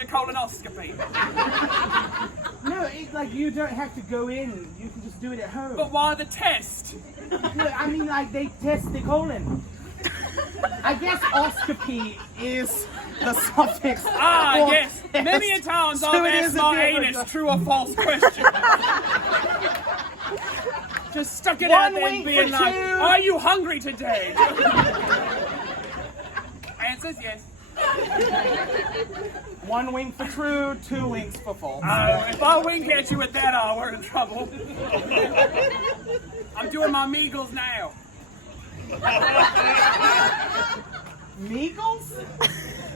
a colonoscopy. No, it's like you don't have to go in. You can just do it at home. But why the test? No, I mean like they test the colon. I guess oscopy is the suffix. Ah, for yes. test. Many a times So I've it asked is a my different- anus true or false question. Just stuck it One out there and wink being for like, two. are you hungry today? Answers yes. 1 wink for true, 2 winks for false. If I wink at you at that hour, we're in trouble. I'm doing my meagles now. Meagles?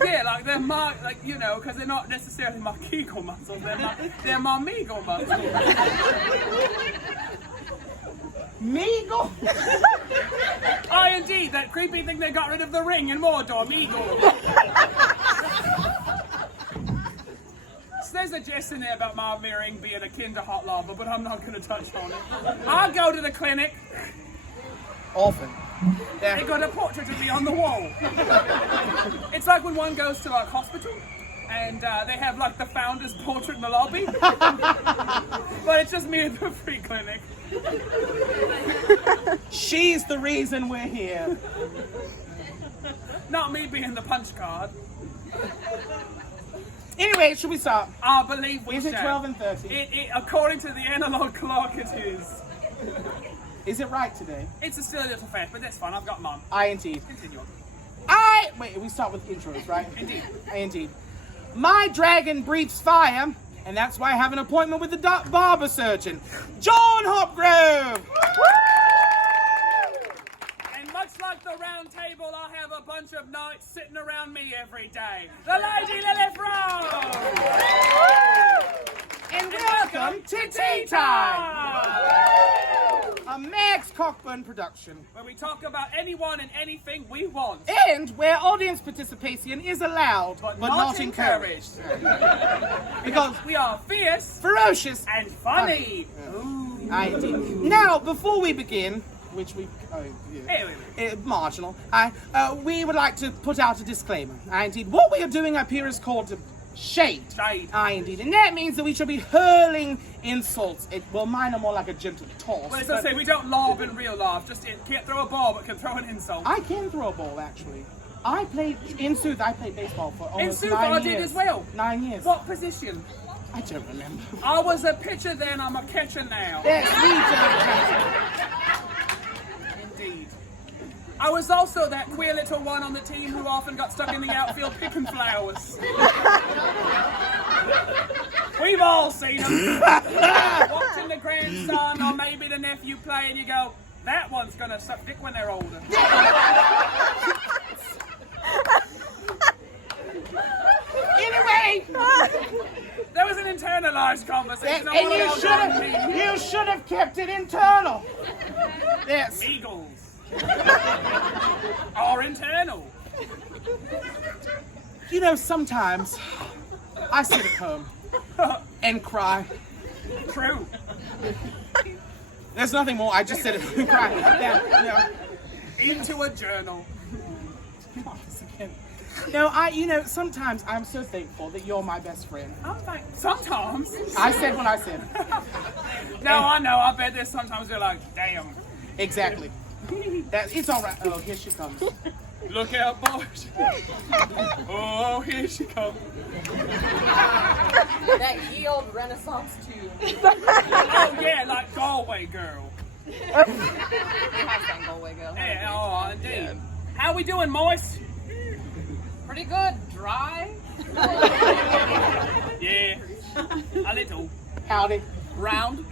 Yeah, like they're my, like, you know, because they're not necessarily my Kegel muscles, they're my meagle muscles. Meagle? Oh, indeed, that creepy thing they got rid of the ring in Mordor, meagle. So there's a jest in there about my mirroring being akin to hot lava, but I'm not going to touch on it. I'll go to the clinic. Often. They got a portrait of me on the wall. It's like when one goes to like hospital and they have like the founder's portrait in the lobby. But it's just me at the free clinic. She's the reason we're here. Not me being the punch card. Anyway, should we start? I believe we Is it shall. 12 and 30? It, according to the analog clock, it is. Is it right today? It's still a little fast, but that's fine. I've got mine. I indeed. Continue on. Wait, we start with intros, right? Indeed. I indeed. My dragon breathes fire, and that's why I have an appointment with the barber surgeon, John Hopgrove! And much like the round table, I have a bunch of knights sitting around me every day. The Lady Lilith Rose! And welcome to Tea Time! A Max Cockburn production. Where we talk about anyone and anything we want. And where audience participation is allowed, but not encouraged. Because We are fierce ferocious and funny. I indeed. Now, before we begin, which we Anyway. marginal, we would like to put out a disclaimer. Indeed, what we are doing up here is called shade. Shade. Indeed, and that means that we shall be hurling insults. Well, mine are more like a gentle toss. Well, as I say, we don't lob in real life. Just can't throw a ball, but can throw an insult. I can throw a ball, actually. I played baseball for almost Sooth, 9 I years. did as well. 9 years. What position? I don't remember. I was a pitcher then, I'm a catcher now. Yes, Indeed. I was also that queer little one on the team who often got stuck in the outfield picking flowers. We've all seen them. Watching the grandson or maybe the nephew play and you go, that one's gonna suck dick when they're older. Anyway, There was an internalized conversation. and you should have kept it internal. Yes. Eagles. Are internal. You know, sometimes I sit at home and cry. True. There's nothing more. I just sit at home and cry. Yeah, Into a journal. no, sometimes I'm so thankful that you're my best friend. Sometimes. I said what I said. No, I know. I bet there's sometimes you're like, damn. Exactly. It's all right. Oh, here she comes. Look out, boys. Oh, here she comes. That ye old Renaissance tune. Oh, yeah, like Galway Girl. I sang Galway Girl. Yeah, oh, indeed. How we doing, Moist? Pretty good. Dry. Yeah, a little. Howdy. Round.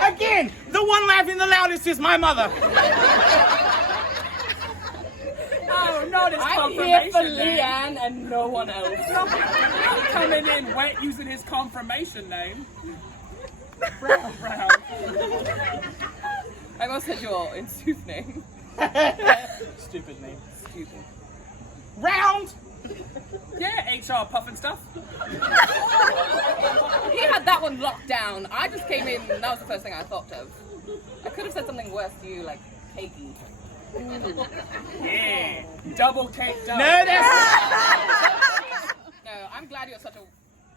Again, the one laughing the loudest is my mother. Oh, not as I'm here for confirmation name. Leanne and no one else. Coming in wet using his confirmation name. Brown. I almost said your in Sooth name. Stupid name. Stupid. Round. Yeah, HR puffing stuff. He had that one locked down. I just came in and that was the first thing I thought of. I could have said something worse to you, like cakey. Yeah, double caked up. No, that's No, I'm glad you're such a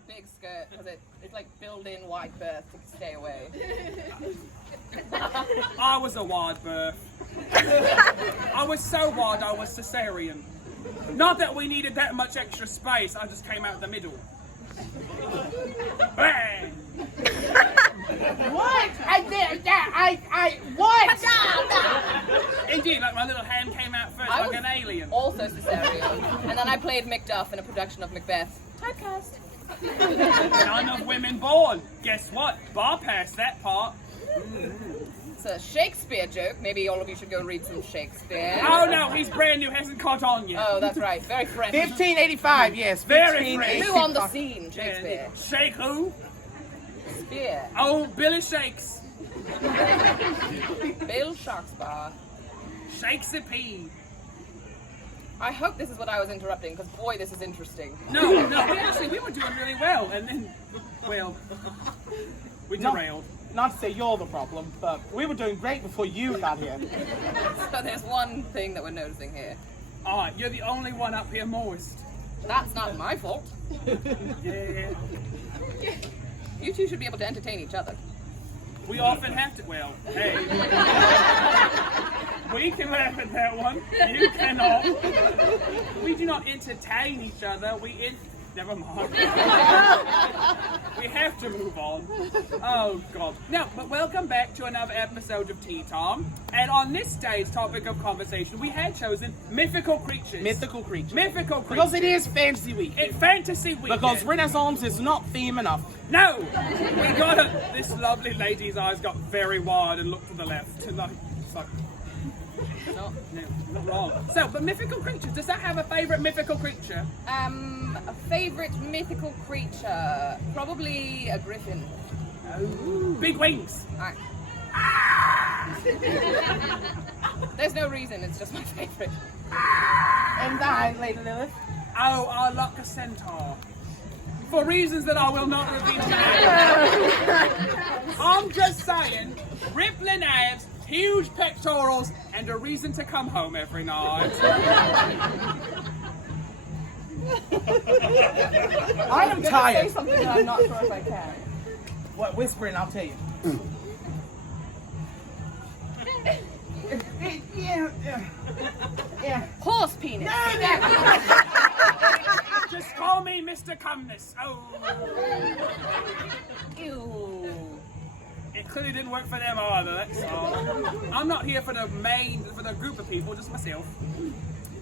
big skirt because it's like built-in wide berth to stay away. I was a wide birth. I was so wide I was cesarean. Not that we needed that much extra space, I just came out the middle. Bang! what? What? Indeed, like my little hand came out first I like was an alien. Also cesarean, and then I played Macduff in a production of Macbeth. Typecast. None of women born. Guess what? Bypass that part. It's a Shakespeare joke. Maybe all of you should go read some Shakespeare. Oh no, he's brand new, hasn't caught on yet. Oh, that's right. Very French. 1585, yes. Very Who on the scene? Shakespeare. Shake who? Spear. Oh, Billy Shakes. Bill Sharksbar. Shakes a pea. I hope this is what I was interrupting, because boy, this is interesting. No, we were doing really well, and then, well, we derailed. Not to say you're the problem, but we were doing great before you got here. So there's one thing that we're noticing here. Ah, you're the only one up here moist. That's not my fault. Yeah. You two should be able to entertain each other. We often have to, well, hey. We can laugh at that one. You cannot. We do not entertain each other. Never mind. We have to move on. Oh, God. Now, but welcome back to another episode of Tea Time. And on this day's topic of conversation, we had chosen mythical creatures. Mythical creature. Mythical creatures. Because it is Fantasy Week. It's Fantasy Week. Because Renaissance is not theme enough. No! We got it. This lovely lady's eyes got very wide and looked to the left. And like, it's like, no, not wrong. So, but mythical creatures, does that have a favourite mythical creature? A favorite mythical creature? Probably a griffin. Big wings. There's no reason, it's just my favorite. And I, Lady Lilith. Oh, I like a centaur. For reasons that I will not reveal now. I'm just saying, rippling abs, huge pectorals, and a reason to come home every night. I am Say tired. something that I'm not sure if I can. What, whispering, I'll tell you. Yeah. Horse penis. Just call me Mr. Cumness. Oh. Ew. It clearly didn't work for them either, that's all. I'm not here for the group of people, just myself.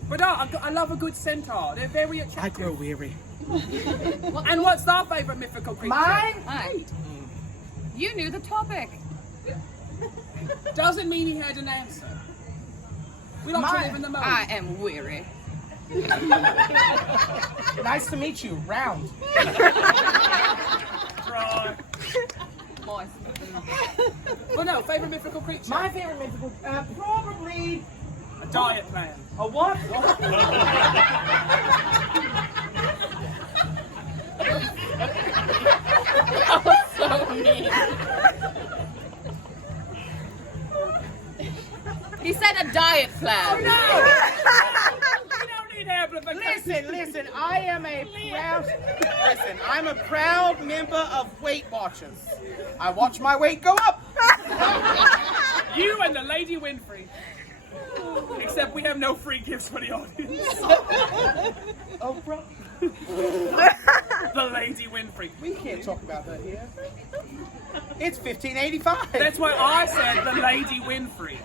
But no, I love a good centaur. They're very attractive. I grow weary. And what's our favourite mythical creature? Mine? Hi. You knew the topic. Doesn't mean he had an answer. We don't live in the moment. I am weary. Nice to meet you. Round. Right. Moist. Well, no, favourite mythical creature? My favorite mythical, probably A diet plan. a what? So mean. He said a diet plan. We don't need amplification. Listen, I'm a proud member of Weight Watchers. I watch my weight go up. You and the Lady Winfrey. Except we have no free gifts for the audience. Oprah. The Lady Winfrey. We can't talk about her here. It's 1585. That's why I said the Lady Winfrey.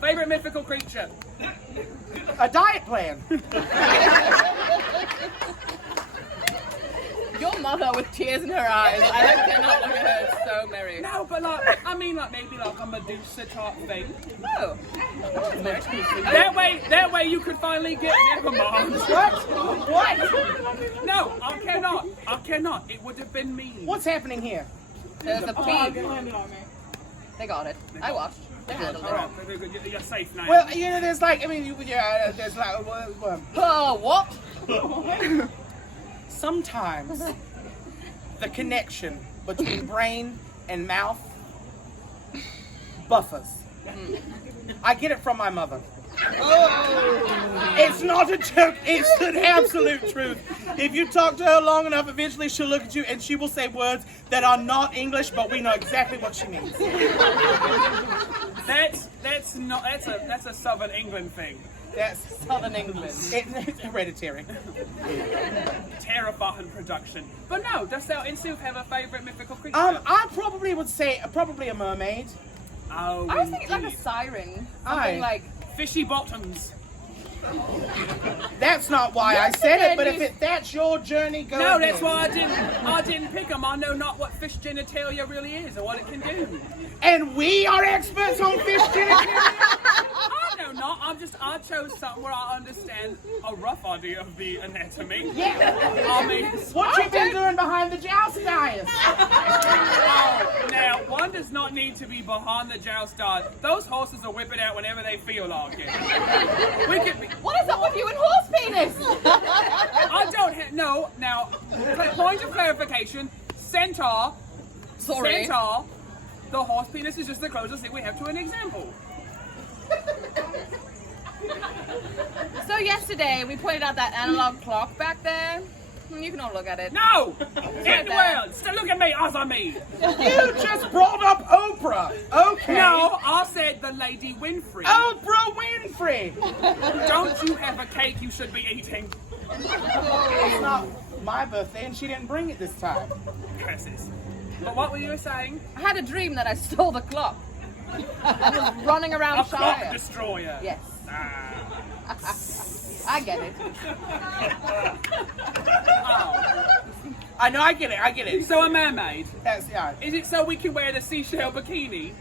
Favorite mythical creature? A diet plan. Your mother with tears in her eyes. I cannot look at her. It's so merry. No, but maybe like a Medusa type thing. Oh. That way you could finally get never mind. What? No, I cannot. It would have been mean. What's happening here? There's a pig. They got it. I watched. They handled All it. right, you're safe now. Well, there's like, there's like, What? sometimes the connection between brain and mouth buffers. I get it from my mother. It's not a joke, it's the absolute truth. If you talk to her long enough, eventually she'll look at you and she will say words that are not English, but we know exactly what she means. That's a Southern England thing. That's Southern England. it's hereditary. Terrifying production. But no, does our Insoof have a favourite mythical creature? I probably would say probably a mermaid. Oh, I was thinking like a indeed. siren. Aye. Something like, Fishy bottoms. That's not why I said again, it, but you- if that's your journey, go No, ahead. that's why I didn't pick them. I know not what fish genitalia really is or what it can do. And we are experts on fish genitalia. I know not. I chose something where I understand a rough idea of the anatomy. Yeah. I mean, What you been doing behind the joust dais? oh, now one does not need to be behind the joust dart. Those horses will whip it out whenever they feel like it. We could be. what is up with you and horse penis? I don't have no. Now, point of clarification: centaur. Sorry. Centaur. The horse penis is just the closest thing we have to an example. So yesterday we pointed out that analog clock back there. You can all look at it. No! Get well! Still look at me as I mean. You just brought up Oprah. Okay. No, I said the Lady Winfrey. Oprah Winfrey. Don't you have a cake you should be eating? It's not my birthday, and she didn't bring it this time. Curses. But what were you saying? I had a dream that I stole the clock. I was running around A clock Shire. destroyer. Yes, Ah. I get it. I know, I get it. So a mermaid. That's, yeah. Is it so we can wear the seashell bikini?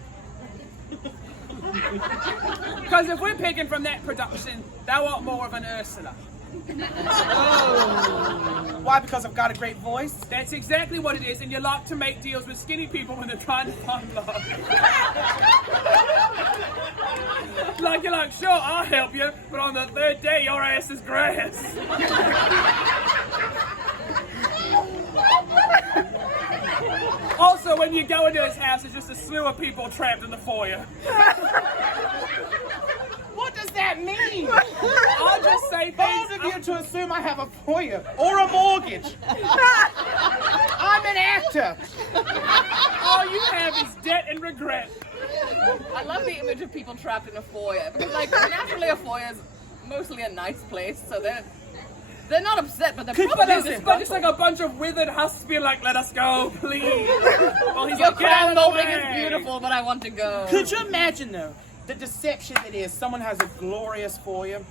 Because if we're picking from that production, that want more of an Ursula. Why? Because I've got a great voice? That's exactly what it is, and you like to make deals with skinny people when they're trying to find love. Like you're like, sure, I'll help you, but on the third day, your ass is grass. Also, when you go into his house, there's just a slew of people trapped in the foyer. What does that mean? I'll just say Bold things. of you to assume I have a foyer or a mortgage. I'm an actor. All you have is debt and regret. I love the image of people trapped in a foyer because, like, naturally a foyer is mostly a nice place, so they're not upset, but they're Could- probably listen, But just like a bunch of withered husks being like, let us go, please. Well, he's Your like, get out crown of the molding way. is beautiful, but I want to go. Could you imagine, though, the deception that is someone has a glorious foyer,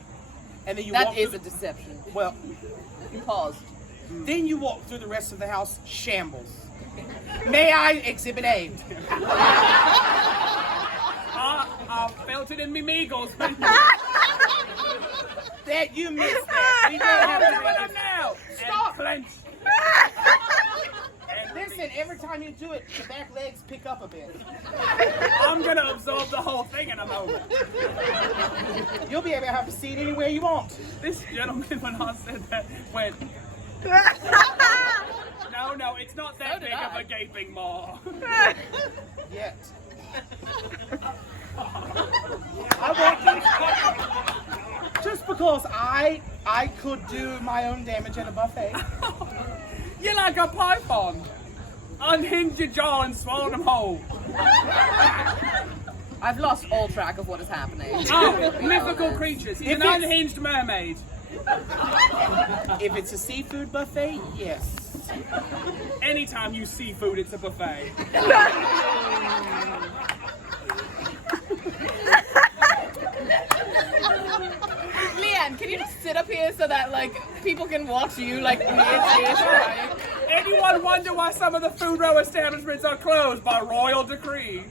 and then you That walk is through a deception. well, You paused. then you walk through the rest of the house, shambles. May I exhibit A? I felt it in me meagles. That you missed that. We don't have to Look read at this. now. Stop. And clench. And Listen, every time you do it, the back legs pick up a bit. I'm gonna absorb the whole thing in a moment. You'll be able to have a seat anywhere you want. This gentleman, when I said that, went, no, it's not that So did big of I. a gaping maw. Yet. I want just because I could do my own damage at a buffet. You're like a python. Unhinge your jaw and swallow them whole. I've lost all track of what is happening. Oh, mythical creatures. He's If an it's- unhinged mermaid. If it's a seafood buffet, yes. Anytime you see food, it's a buffet. Leanne, can you just sit up here so that, like, people can watch you, like, mid-ish, right? Anyone wonder why some of the food row establishments are closed by royal decree?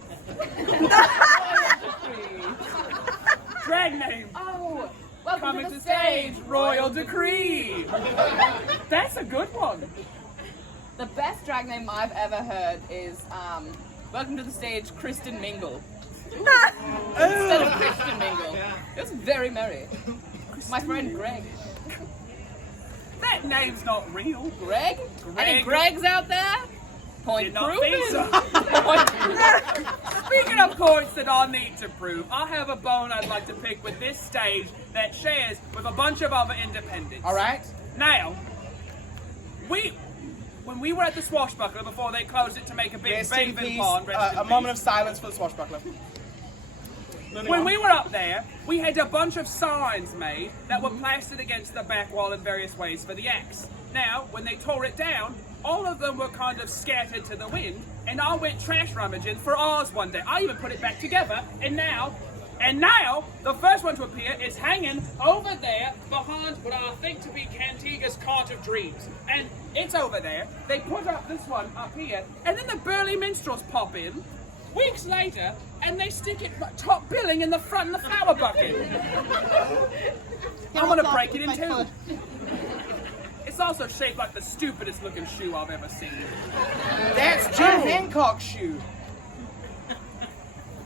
Drag name. Oh, welcome Coming to to the stage, stage. royal decree. That's a good one. The best drag name I've ever heard is, welcome to the stage, Kristen Mingle. Instead of Christian Mingle. It was very merry. My friend Greg. That name's not real. Greg? Any Greg. Gregs out there? Point Did not think proven. so. Point Speaking of points that I need to prove, I have a bone I'd like to pick with this stage that shares with a bunch of other independents. All right. Now, when we were at the Swashbuckler before they closed it to make a big Rest in bathing peace. pond, rest in A peace. moment of silence for the swashbuckler. When we were up there, we had a bunch of signs made that were plastered against the back wall in various ways for the axe. Now, when they tore it down, all of them were kind of scattered to the wind, and I went trash rummaging for ours one day. I even put it back together, and now, the first one to appear is hanging over there behind what I think to be Cantiga's Cart of Dreams. And it's over there. They put up this one up here, and then the Burley Minstrels pop in weeks later, and they stick it top billing in the front of the flower bucket. I'm gonna break it in two. It's also shaped like the stupidest looking shoe I've ever seen. That's Jim Hancock's shoe.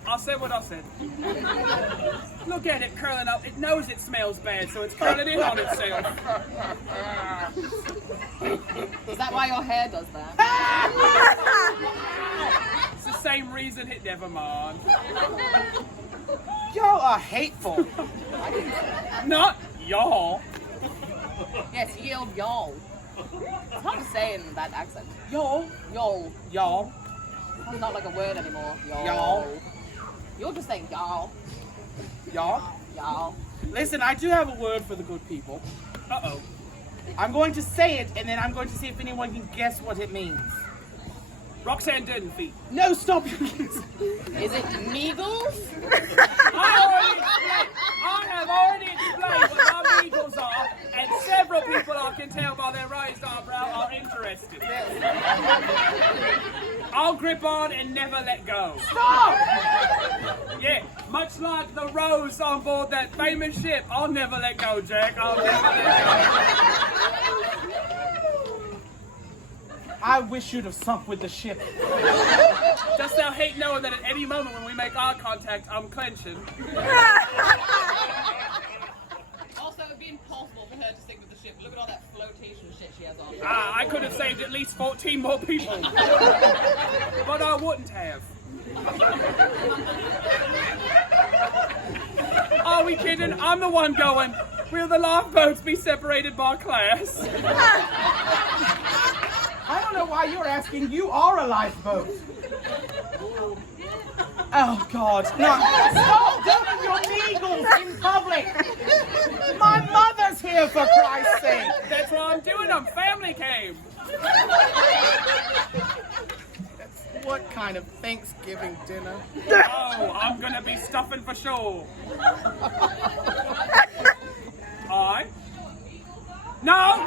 I said what I said. Look at it curling up. It knows it smells bad, so it's curling in on itself. Is that why your hair does that? It's the same reason it never mind. Y'all are hateful. Not y'all. Yes, y'all. It's hard to say in that accent. Y'all. Y'all. Y'all. It's not like a word anymore. Y'all. You're just saying y'all. Y'all. Y'all. Listen, I do have a word for the good people. Uh-oh. I'm going to say it, and then I'm going to see if anyone can guess what it means. Roxanne Durdenfeet. No, stop. Is it Meagles? I have already explained what my Beagles are, and several people I can tell by their raised eyebrow are interested. I'll grip on and never let go. Stop! Yeah, much like the rose on board that famous ship, I'll never let go, Jack. I'll never let go. I wish you'd have sunk with the ship. Just now hate knowing that at any moment when we make eye contact, I'm clenching. Also, it would be impossible for her to stick with the ship. Look at all that flotation shit she has on. I could have saved at least 14 more people. But I wouldn't have. Are we kidding? I'm the one going, will the lifeboats be separated by class? I don't know why you're asking. You are a lifeboat. Oh, God. No. Stop doing your Meagles in public. My mother's here, for Christ's sake. That's what I'm doing. I'm family came. What kind of Thanksgiving dinner? Oh, I'm gonna be stuffing for sure. Aye. No.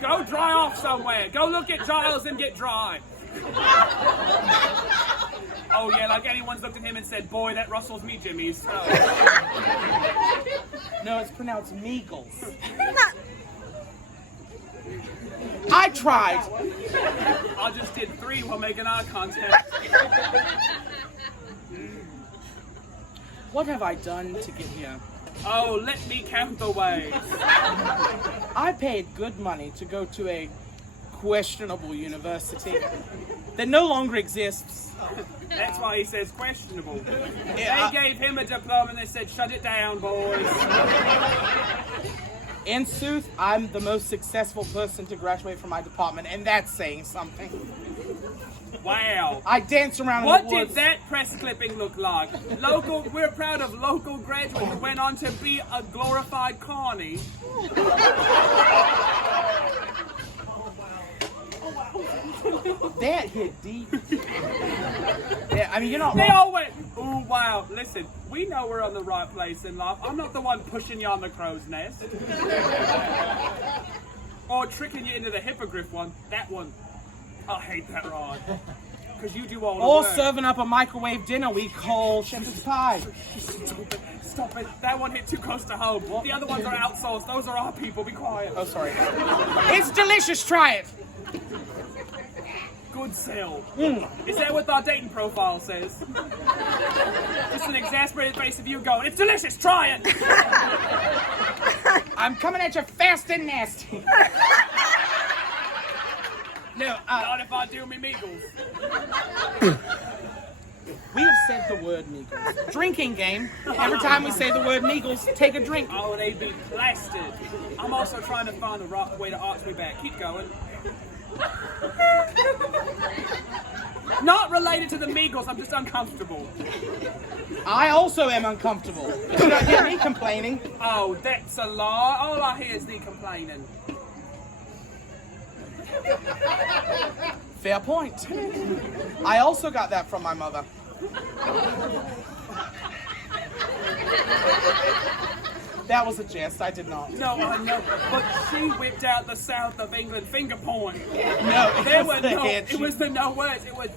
Go dry off somewhere. Go look at Giles and get dry. Oh yeah, like anyone's looked at him and said, boy, that rustles me jimmies. Oh. No, it's pronounced Meagles. I tried. I just did 3 while making eye contact. What have I done to get here? Oh, let me count the ways. I paid good money to go to a questionable university that no longer exists. That's why he says questionable. Yeah, They gave him a diploma and they said, shut it down, boys. In sooth, I'm the most successful person to graduate from my department, and that's saying something. Wow. I dance around What in the woods. did that press clipping look like? We're proud of local graduate who went on to be a glorified carny. That hit deep. Yeah, I mean, you're not They wrong. all went, ooh, wow. Listen, we know we're on the right place in life. I'm not the one pushing you on the crow's nest. Or tricking you into the hippogriff one. That one. I hate that rod. Because you do all the Or work. serving up a microwave dinner we call shepherd's pie. Stop it. That one hit too close to home. The other ones are outsourced. Those are our people. Be quiet. Oh, sorry. It's delicious. Try it. Good sell. Is that what our dating profile says? Just an exasperated face of you going, it's delicious, try it! I'm coming at you fast and nasty. No, Not if I do me meagles. we have said the word Meagles. Drinking game. Every time we say the word Meagles, take a drink. Oh, they be plastered. I'm also trying to find a right way to arch me back. Keep going. Not related to the meagles, I'm just uncomfortable. I also am uncomfortable. You don't hear me complaining. Oh, that's a lie. All I hear is thee complaining. Fair point. I also got that from my mother. That was a jest. I did not. No, I know, but she whipped out the south of England finger point. No, There it were was the no, head. it was the no words. It was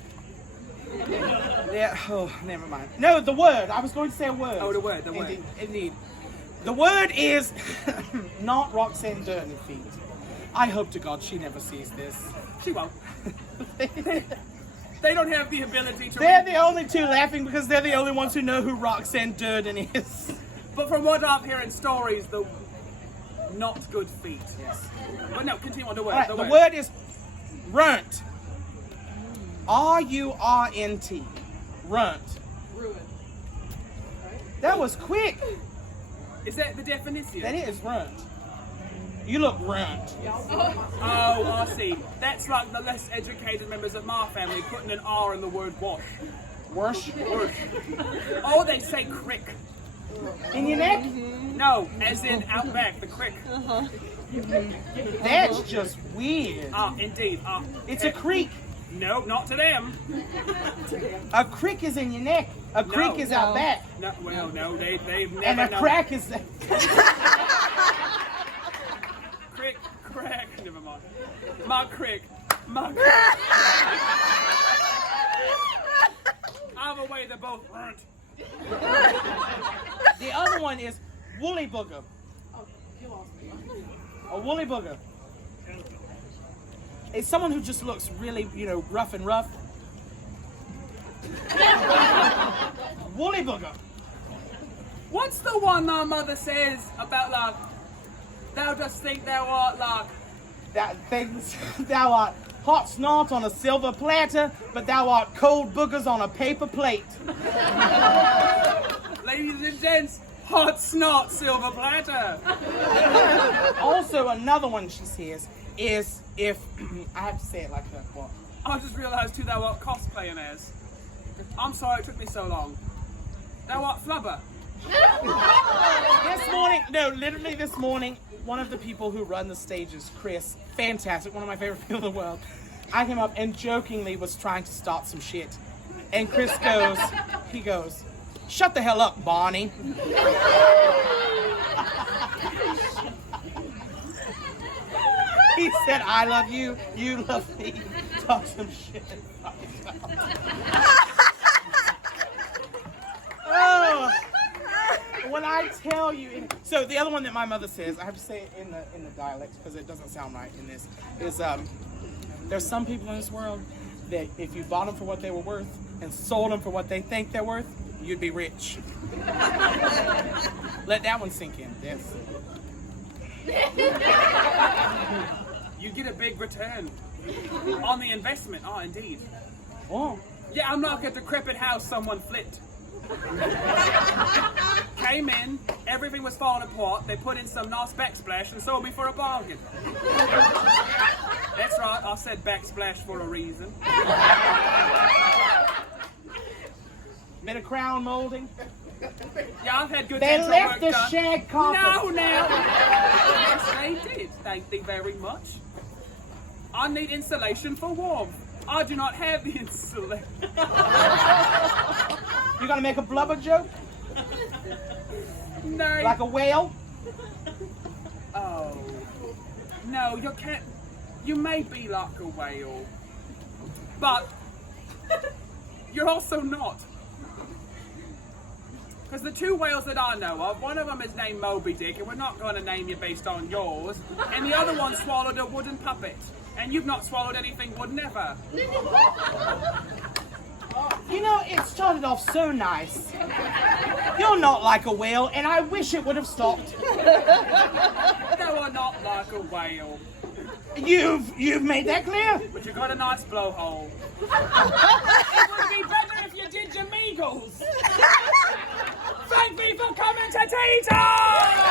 Yeah. Oh, never mind. No, the word. I was going to say a word. Oh, the word, the word. Indeed. Indeed. The word is not Roxanne Durden feet. I hope to God she never sees this. she won't. They don't have the ability to. They're the only two laughing because they're the only ones who know who Roxanne Durden is. But from what I've heard in stories, the not good feet. Yes. But no, continue on the word. All right, the word is runt. R-U-R-N-T. Runt. Ruin. That was quick. Is that the definition? That is runt. You look runt. Oh, I see. That's like the less educated members of my family putting an R in the word wash. Wash. Oh, they say crick. In your neck? No, as in out back, the crick. That's just weird. Ah, indeed. It's a creek. No, not to them. A crick is in your neck. A creek is out back. No, well, no, they've never And a known. crack is... Crick, crack. Never mind. My crick. Either way, they're both burnt. The other one is woolly booger. A woolly booger. It's someone who just looks really, rough and rough. Woolly booger. What's the one my mother says about like, thou dost think thou art like, That things thou art hot snot on a silver platter, but thou art cold boogers on a paper plate. ladies and gents, hot snot silver platter. Also, another one she says is if I have to say it like that. What? I just realised who thou art cosplaying as. I'm sorry it took me so long. Thou art flubber. Literally this morning, one of the people who run the stages, Chris, fantastic, one of my favorite people in the world, I came up and jokingly was trying to start some shit. And Chris goes, shut the hell up, Barney. He said, I love you, you love me. Talk some shit. Oh, when I tell you, so the other one that my mother says, I have to say it in the dialect because it doesn't sound right in this, is there's some people in this world that if you bought them for what they were worth and sold them for what they think they're worth, you'd be rich. Let that one sink in. Yes. You get a big return on the investment. Oh, indeed. Oh. Yeah, I'm like a decrepit house someone flipped. Came in, everything was falling apart. They put in some nice backsplash and sold me for a bargain. That's right, I said backsplash for a reason. Bit of crown molding. Yeah, I've had good They dental left work the done. shag carpet. No, now. Yes, they did. Thank thee very much. I need insulation for warmth. I do not have the insulation. You gonna make a blubber joke? No. Like a whale? Oh. No, you can't. You may be like a whale. But you're also not. Because the two whales that I know of, one of them is named Moby Dick, and we're not going to name you based on yours, and the other one swallowed a wooden puppet. And you've not swallowed anything wooden ever. It started off so nice. You're not like a whale, and I wish it would have stopped. They are not like a whale. You've made that clear. But you got a nice blowhole. It would be better if you did your meagles. Thank me for coming to tea time!